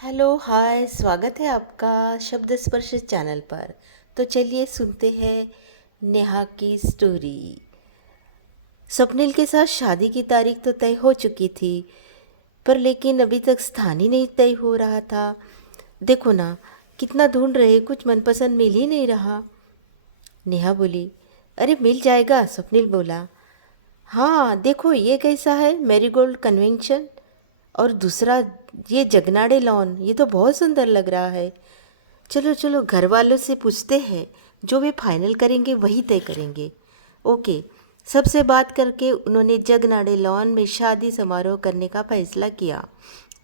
Hello hi, स्वागत है आपका शब्द स्पर्श चैनल पर। तो चलिए सुनते हैं नेहा की स्टोरी। स्वप्निल के साथ शादी की तारीख तो तय हो चुकी थी, पर लेकिन अभी तक स्थान ही नहीं तय हो रहा था। देखो ना, कितना ढूंढ रहे, कुछ मनपसंद मिल ही नहीं रहा। नेहा बोली, अरे मिल जाएगा, स्वप्निल बोला। हाँ देखो, ये कैसा है, मैरीगोल्ड कन्वेंशन, और दूसरा ये जगनाड़े लॉन, ये तो बहुत सुंदर लग रहा है। चलो चलो, घर वालों से पूछते हैं, जो वे फाइनल करेंगे वही तय करेंगे। ओके। सबसे बात करके उन्होंने जगनाड़े लॉन में शादी समारोह करने का फैसला किया।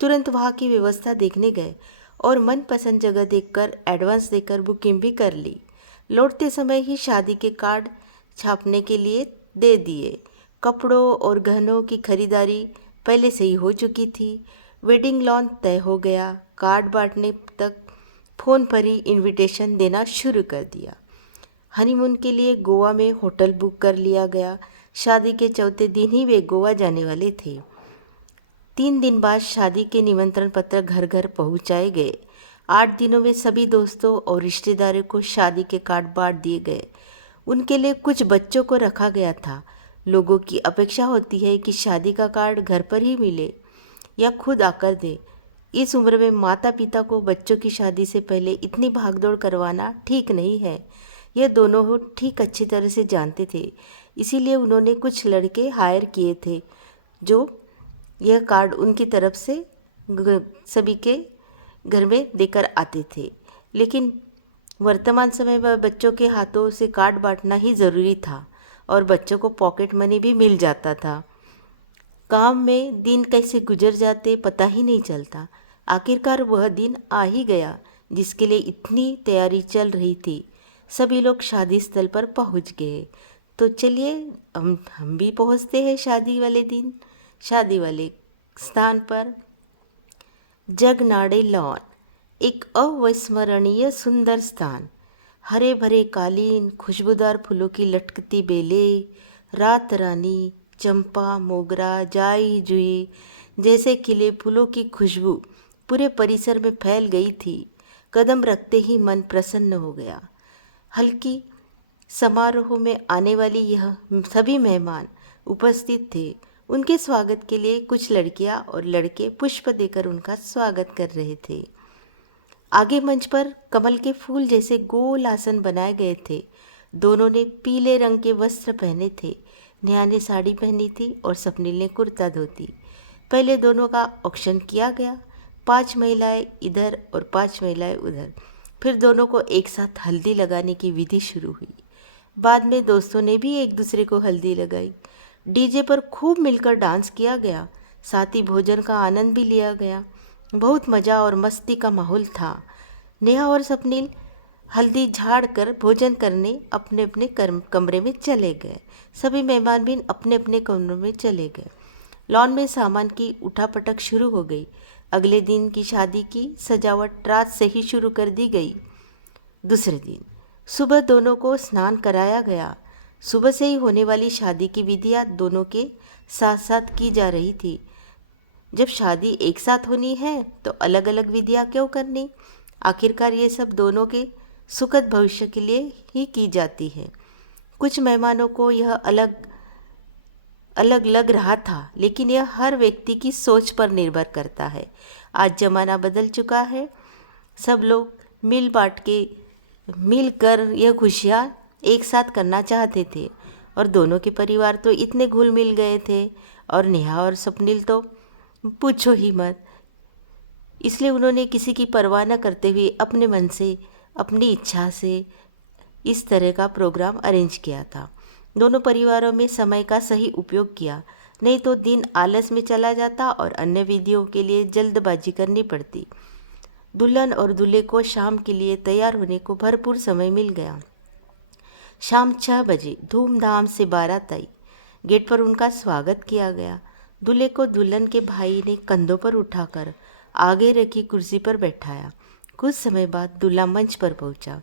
तुरंत वहाँ की व्यवस्था देखने गए और मनपसंद जगह देखकर एडवांस देकर बुकिंग भी कर ली। लौटते समय ही शादी के कार्ड छापने के लिए दे दिए। कपड़ों और गहनों की खरीदारी पहले से ही हो चुकी थी। वेडिंग लॉन तय हो गया। कार्ड बांटने तक फ़ोन पर ही इनविटेशन देना शुरू कर दिया। हनीमून के लिए गोवा में होटल बुक कर लिया गया। शादी के चौथे दिन ही वे गोवा जाने वाले थे। 3 दिन बाद शादी के निमंत्रण पत्र घर घर पहुंचाए गए। 8 दिनों में सभी दोस्तों और रिश्तेदारों को शादी के कार्ड बांट दिए गए। उनके लिए कुछ बच्चों को रखा गया था। लोगों की अपेक्षा होती है कि शादी का कार्ड घर पर ही मिले या खुद आकर दे। इस उम्र में माता पिता को बच्चों की शादी से पहले इतनी भागदौड़ करवाना ठीक नहीं है। यह दोनों ठीक अच्छी तरह से जानते थे। इसीलिए उन्होंने कुछ लड़के हायर किए थे जो यह कार्ड उनकी तरफ से सभी के घर में देकर आते थे। लेकिन वर्तमान समय में बच्चों के हाथों से कार्ड बांटना ही ज़रूरी था और बच्चों को पॉकेट मनी भी मिल जाता था। काम में दिन कैसे गुजर जाते पता ही नहीं चलता। आखिरकार वह दिन आ ही गया जिसके लिए इतनी तैयारी चल रही थी। सभी लोग शादी स्थल पर पहुंच गए। तो चलिए हम भी पहुंचते हैं शादी वाले दिन, शादी वाले स्थान पर। जगनाड़े लॉन, एक अविस्मरणीय सुंदर स्थान। हरे भरे कालीन, खुशबूदार फूलों की लटकती बेलें, रात रानी, चंपा, मोगरा, जाई जुई जैसे खिले फूलों की खुशबू पूरे परिसर में फैल गई थी। कदम रखते ही मन प्रसन्न हो गया। हल्की समारोह में आने वाली यह सभी मेहमान उपस्थित थे। उनके स्वागत के लिए कुछ लड़कियां और लड़के पुष्प देकर उनका स्वागत कर रहे थे। आगे मंच पर कमल के फूल जैसे गोल आसन बनाए गए थे। दोनों ने पीले रंग के वस्त्र पहने थे। नेहा ने साड़ी पहनी थी और स्वप्निल ने कुर्ता धोती। पहले दोनों का औक्षण किया गया। 5 महिलाएं इधर और 5 महिलाएं उधर। फिर दोनों को एक साथ हल्दी लगाने की विधि शुरू हुई। बाद में दोस्तों ने भी एक दूसरे को हल्दी लगाई। डीजे पर खूब मिलकर डांस किया गया। साथ ही भोजन का आनंद भी लिया गया। बहुत मज़ा और मस्ती का माहौल था। नेहा और स्वप्निल हल्दी झाड़ कर भोजन करने अपने अपने कमरे में चले गए। सभी मेहमान भी अपने अपने कमरों में चले गए। लॉन में सामान की उठापटक शुरू हो गई। अगले दिन की शादी की सजावट रात से ही शुरू कर दी गई। दूसरे दिन सुबह दोनों को स्नान कराया गया। सुबह से ही होने वाली शादी की विधियां दोनों के साथ साथ की जा रही थी। जब शादी एक साथ होनी है तो अलग अलग विधियां क्यों करनी। आखिरकार ये सब दोनों के सुखद भविष्य के लिए ही की जाती है। कुछ मेहमानों को यह अलग अलग लग रहा था, लेकिन यह हर व्यक्ति की सोच पर निर्भर करता है। आज ज़माना बदल चुका है। सब लोग मिलकर यह खुशियाँ एक साथ करना चाहते थे और दोनों के परिवार तो इतने घुल मिल गए थे और नेहा और स्वप्निल तो पूछो ही मत। इसलिए उन्होंने किसी की परवाह न करते हुए अपने मन से, अपनी इच्छा से इस तरह का प्रोग्राम अरेंज किया था। दोनों परिवारों में समय का सही उपयोग किया, नहीं तो दिन आलस में चला जाता और अन्य विधियों के लिए जल्दबाजी करनी पड़ती। दुल्हन और दूल्हे को शाम के लिए तैयार होने को भरपूर समय मिल गया। शाम 6 बजे धूमधाम से बारात आई। गेट पर उनका स्वागत किया गया। दूल्हे को दुल्हन के भाई ने कंधों पर उठाकर आगे रखी कुर्सी पर बैठाया। कुछ समय बाद दूल्हा मंच पर पहुंचा।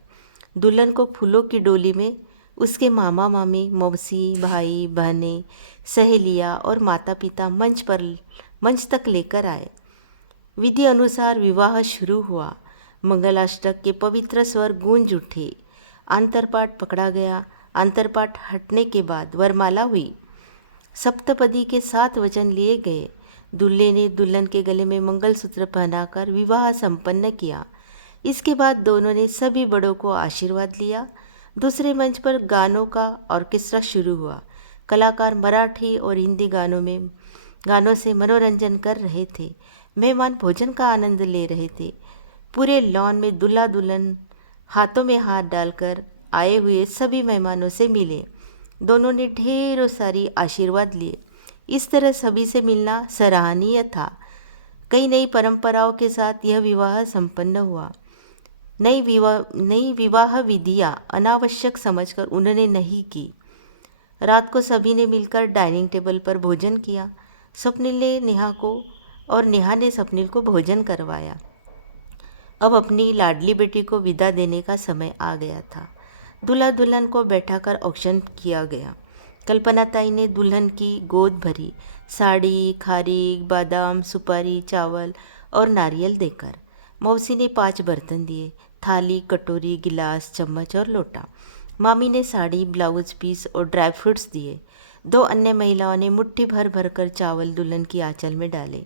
दुल्हन को फूलों की डोली में उसके मामा मामी, मौसी, भाई बहनें, सहेलियां और माता पिता मंच तक लेकर आए। विधि अनुसार विवाह शुरू हुआ। मंगलाष्टक के पवित्र स्वर गूंज उठे। अंतरपाठ पकड़ा गया। अंतरपाठ हटने के बाद वरमाला हुई। सप्तपदी के 7 वचन लिए गए। दूल्हे ने दुल्हन के गले में मंगलसूत्र पहनाकर विवाह संपन्न किया। इसके बाद दोनों ने सभी बड़ों को आशीर्वाद लिया। दूसरे मंच पर गानों का ऑर्केस्ट्रा शुरू हुआ। कलाकार मराठी और हिंदी गानों से मनोरंजन कर रहे थे। मेहमान भोजन का आनंद ले रहे थे। पूरे लॉन में दूल्हा दुल्हन हाथों में हाथ डालकर आए हुए सभी मेहमानों से मिले। दोनों ने ढेरों सारी आशीर्वाद लिए। इस तरह सभी से मिलना सराहनीय था। कई नई परंपराओं के साथ यह विवाह संपन्न हुआ। नई विवाह विधियाँ अनावश्यक समझकर उन्होंने नहीं की। रात को सभी ने मिलकर डाइनिंग टेबल पर भोजन किया। स्वप्निल ने नेहा को और नेहा ने स्वप्निल को भोजन करवाया। अब अपनी लाडली बेटी को विदा देने का समय आ गया था। दूल्हा दुल्हन को बैठाकर औक्षण किया गया। कल्पना ताई ने दुल्हन की गोद भरी, साड़ी, खारीक, बादाम, सुपारी, चावल और नारियल देकर। मौसी ने 5 बर्तन दिए, थाली, कटोरी, गिलास, चम्मच और लोटा। मामी ने साड़ी, ब्लाउज पीस और ड्राई फ्रूट्स दिए। 2 अन्य महिलाओं ने मुट्ठी भर भर कर चावल दुल्हन की आंचल में डाले।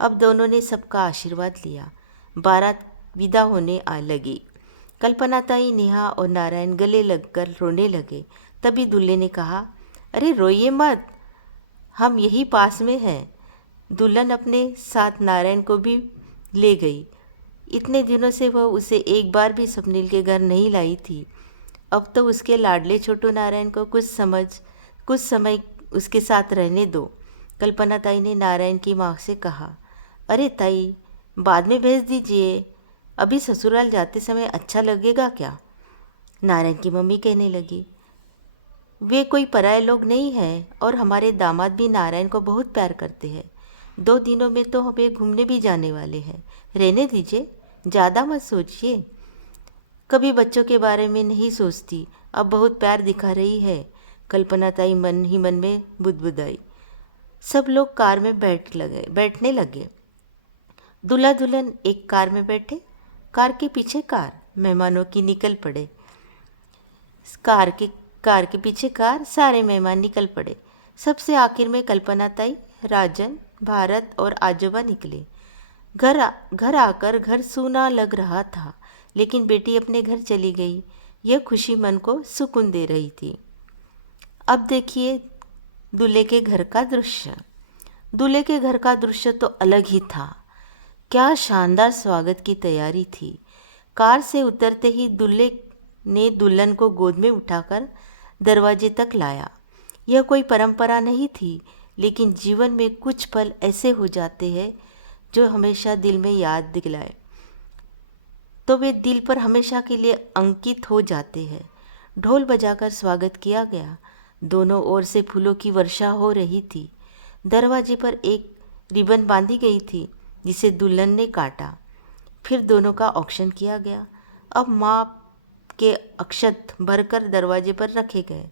अब दोनों ने सबका आशीर्वाद लिया। बारात विदा होने आ लगी। कल्पना ताई, नेहा और नारायण गले लगकर रोने लगे। तभी दूल्हे ने कहा, अरे रोइए मत, हम यही पास में हैं। दुल्हन अपने साथ नारायण को भी ले गई। इतने दिनों से वह उसे एक बार भी स्वप्निल के घर नहीं लाई थी। अब तो उसके लाडले छोटू नारायण को कुछ समय उसके साथ रहने दो। कल्पना ताई ने नारायण की माँ से कहा, अरे ताई, बाद में भेज दीजिए, अभी ससुराल जाते समय अच्छा लगेगा क्या? नारायण की मम्मी कहने लगी, वे कोई पराये लोग नहीं हैं और हमारे दामाद भी नारायण को बहुत प्यार करते हैं। 2 दिनों में तो वे घूमने भी जाने वाले हैं, रहने दीजिए, ज़्यादा मत सोचिए। कभी बच्चों के बारे में नहीं सोचती, अब बहुत प्यार दिखा रही है, कल्पना ताई मन ही मन में बुदबुदाई। सब लोग कार में बैठने लगे। दूल्हा दुल्हन एक कार में बैठे। कार के पीछे कार मेहमानों की निकल पड़े। कार के पीछे कार, सारे मेहमान निकल पड़े। सबसे आखिर में कल्पना ताई, राजन, भारत और आजोबा निकले। घर आकर घर सूना लग रहा था, लेकिन बेटी अपने घर चली गई, यह खुशी मन को सुकून दे रही थी। अब देखिए दूल्हे के घर का दृश्य। दूल्हे के घर का दृश्य तो अलग ही था। क्या शानदार स्वागत की तैयारी थी। कार से उतरते ही दूल्हे ने दुल्हन को गोद में उठाकर दरवाजे तक लाया। यह कोई परंपरा नहीं थी, लेकिन जीवन में कुछ पल ऐसे हो जाते हैं जो हमेशा दिल में याद दिलाए, तो वे दिल पर हमेशा के लिए अंकित हो जाते हैं। ढोल बजाकर स्वागत किया गया। दोनों ओर से फूलों की वर्षा हो रही थी। दरवाजे पर एक रिबन बांधी गई थी, जिसे दुल्हन ने काटा। फिर दोनों का औक्षण किया गया। अब माँ के अक्षत भरकर दरवाजे पर रखे गए।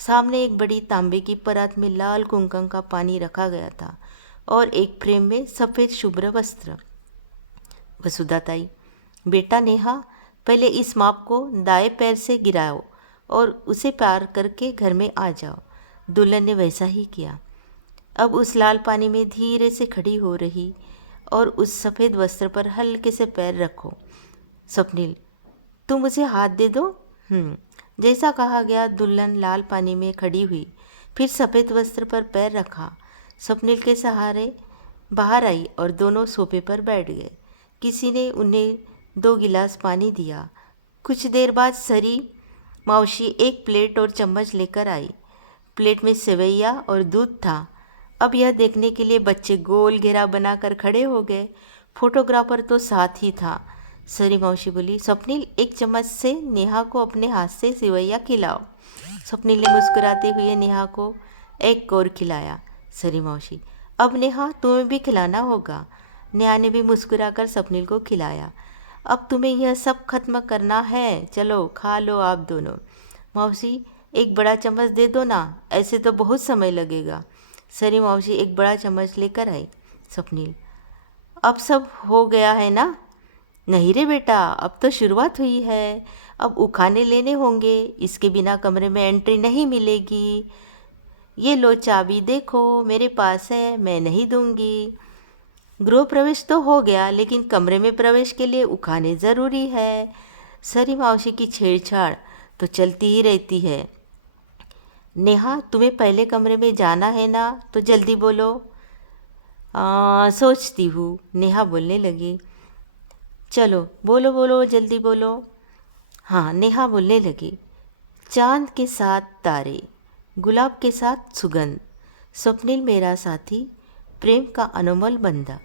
सामने एक बड़ी तांबे की परात में लाल कुमकुम का पानी रखा गया था और एक फ्रेम में सफ़ेद शुभ्र वस्त्र। वसुधा ताई, बेटा नेहा, पहले इस माप को दाएं पैर से गिराओ और उसे पार करके घर में आ जाओ। दुल्हन ने वैसा ही किया। अब उस लाल पानी में धीरे से खड़ी हो रही और उस सफ़ेद वस्त्र पर हल्के से पैर रखो। स्वप्निल, तुम मुझे हाथ दे दो। जैसा कहा गया, दुल्हन लाल पानी में खड़ी हुई, फिर सफ़ेद वस्त्र पर पैर रखा। स्वप्निल के सहारे बाहर आई और दोनों सोफे पर बैठ गए। किसी ने उन्हें 2 गिलास पानी दिया। कुछ देर बाद सरी मौसी एक प्लेट और चम्मच लेकर आई। प्लेट में सेवैया और दूध था। अब यह देखने के लिए बच्चे गोल घेरा बनाकर खड़े हो गए। फोटोग्राफर तो साथ ही था। सरी मौसी बोली, स्वप्निल, एक चम्मच से नेहा को अपने हाथ से सेवैया खिलाओ। स्वप्निल ने मुस्कुराते हुए नेहा को एक और खिलाया। सरी मौसी, अब नेहा, तुम्हें भी खिलाना होगा। नेहा ने भी मुस्कुराकर स्वप्निल को खिलाया। अब तुम्हें यह सब खत्म करना है, चलो खा लो आप दोनों। मौसी, एक बड़ा चम्मच दे दो ना, ऐसे तो बहुत समय लगेगा। सरी मौसी एक बड़ा चम्मच लेकर आई। स्वप्निल, अब सब हो गया है ना? नहीं रे बेटा, अब तो शुरुआत हुई है। अब उखाने लेने होंगे, इसके बिना कमरे में एंट्री नहीं मिलेगी। ये लो चाबी, देखो मेरे पास है, मैं नहीं दूंगी। गृह प्रवेश तो हो गया, लेकिन कमरे में प्रवेश के लिए उखाने ज़रूरी है। सरी मावशी की छेड़छाड़ तो चलती ही रहती है। नेहा, तुम्हें पहले कमरे में जाना है ना, तो जल्दी बोलो। सोचती हूँ, नेहा बोलने लगी। चलो बोलो बोलो, जल्दी बोलो। हाँ, नेहा बोलने लगी। चांद के साथ तारे, गुलाब के साथ सुगंध, स्वप्निल मेरा साथी, प्रेम का अनमोल बंधा,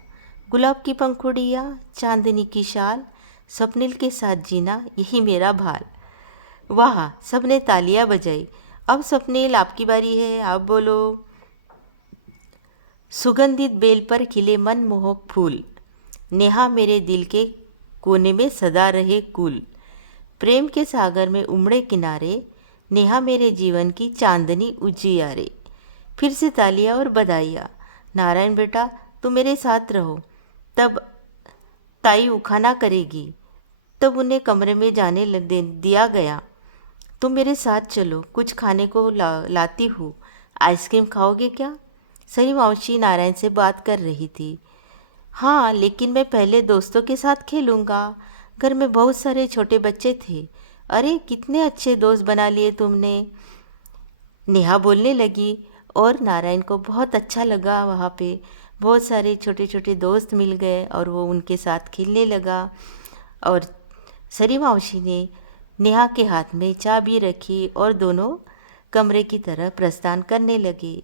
गुलाब की पंखुड़ियाँ, चांदनी की शाल, स्वप्निल के साथ जीना यही मेरा भाल। वाह, सबने तालियां बजाई। अब स्वप्निल आपकी बारी है, आप बोलो। सुगंधित बेल पर खिले मनमोहक फूल, नेहा मेरे दिल के कोने में सदा रहे कूल। प्रेम के सागर में उमड़े किनारे, नेहा मेरे जीवन की चांदनी उजियारे। फिर से तालियां और बधाइयाँ। नारायण बेटा, तुम मेरे साथ रहो, तब ताई उखाना करेगी। तब उन्हें कमरे में जाने दिया गया। तुम मेरे साथ चलो, कुछ खाने को लाती हूँ। आइसक्रीम खाओगे क्या? सही मावशी नारायण से बात कर रही थी। हाँ, लेकिन मैं पहले दोस्तों के साथ खेलूँगा। घर में बहुत सारे छोटे बच्चे थे। अरे कितने अच्छे दोस्त बना लिए तुमने, नेहा बोलने लगी। और नारायण को बहुत अच्छा लगा। वहाँ पे बहुत सारे छोटे छोटे दोस्त मिल गए और वो उनके साथ खेलने लगा। और सरी मावशी ने नेहा के हाथ में चाबी रखी और दोनों कमरे की तरफ प्रस्थान करने लगे।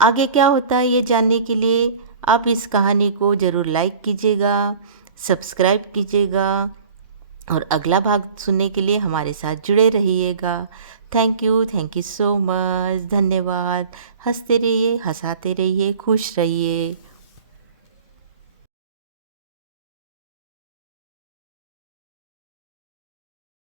आगे क्या होता है ये जानने के लिए आप इस कहानी को ज़रूर लाइक कीजिएगा, सब्सक्राइब कीजिएगा और अगला भाग सुनने के लिए हमारे साथ जुड़े रहिएगा। Thank you so much. धन्यवाद। हंसते रहिए, हंसाते रहिए, खुश रहिए।